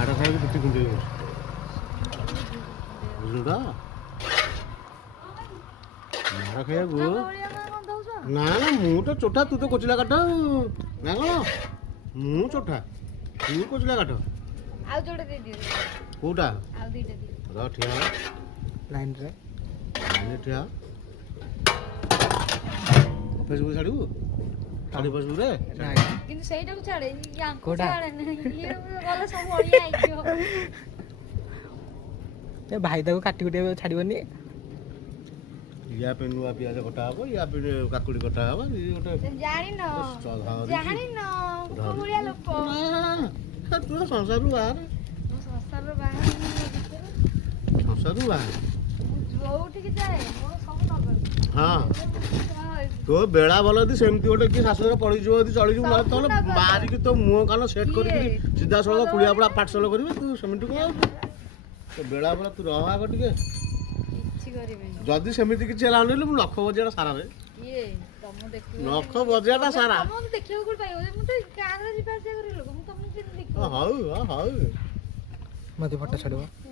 ମାଡ଼ ଖାଇକି ପିଠି କୁଣ୍ଡେଇ ବସ ବୁଝିଲୁ ତ ମାଡ଼ ଖାଇବାକୁ ନା ନା ମୁଁ ତ ଚୋଠା ତୁ ତ କୋଚିଲା କାଠ ନା କ'ଣ ମୁଁ ଚୋଠା ତୁ କୋଚିଲା କାଠ ଆଉ ଯୋଡ଼େ ଦେଇ ଦିଅ କୋଉଟା ଆଉ ଦିଟା ଦିଅ ରହ ଠିଆ ହ ଲାଇନରେ ଠିଆ ଫେସବୁକ୍ ଛାଡ଼ିବୁ ଛାଡ଼ି ଫେସବୁକ୍ରେ କିନ୍ତୁ ସେଇଟାକୁ ଛାଡ଼େ ୟାଙ୍କୁ କୋଉଟା? ଛାଡ଼େ ନାହିଁ ଇଏ ଗଲେ ସବୁ ଅଳିଆ ହେଇଯିବ ଏ ଭାଇ ତାକୁ କାଟି କୁଟି ଛାଡ଼ିବନି ୟା ପାଇଁ ନୂଆ ପିଆଜ କଟା ହବ ୟା ପାଇଁ କାକୁଡ଼ି କଟା ହବ ଇଏ ଗୋଟେ ଜାଣିନ ଜାଣିନ କୋଉ ଭଳିଆ ଲୋକ ତୁ ସଂସାରରୁ ବାହାରେ ମୁଁ ସଂସାରରୁ ବାହାରିନି ଏ ଭିତରେ ସଂସାରରୁ ବାହାରେ ମୁଁ ଯୋଉଠିକି ଯାଏ ମୋର ସବୁ ନଗର ହଁ ତୋ ବେଳା ଭଲ ଯଦି ସେମିତି ଗୋଟେ କି ଶାଶୁଘର ପଡ଼ିଯିବ ଯଦି ଚଳିଯିବୁ ନହେଲେ ତୋର ବାହାରିକି ତୋ ମୁହଁ କାନ ସେଟ୍ କରିକି ସିଧାସଳଖ କୁଳିଆ ପଡ଼ା ପାଠଶାଳ କରିବେ ତୁ ସେମିତି କ'ଣ ଆଉଛୁ ତୋ ବେଳା ଭଲ ତୁ ରହ ଆଗ ଟିକେ କିଛି କରିବେନି ଯଦି ସେମିତି କିଛି ହେଲା ନେଲେ ମୁଁ ଲକ୍ଷ ବଜାଟା ସାରାରେ କିଏ ତମକୁ ଦେଖିବ ଲକ୍ଷ ବଜାଟା ସାରା ତମକୁ ଦେଖିବାକୁ କୋଉଠି ପାଇବ ମୁଁ ତ ଗାଁରେ ଯିବା ଆସିବା କରି ଲୋକ ମୁଁ ତମକୁ କେମିତି ଦେଖିବି ହଉ ହଉ ମୋତେ ଫଟୋ ଛାଡ଼ିବ ମୁଁ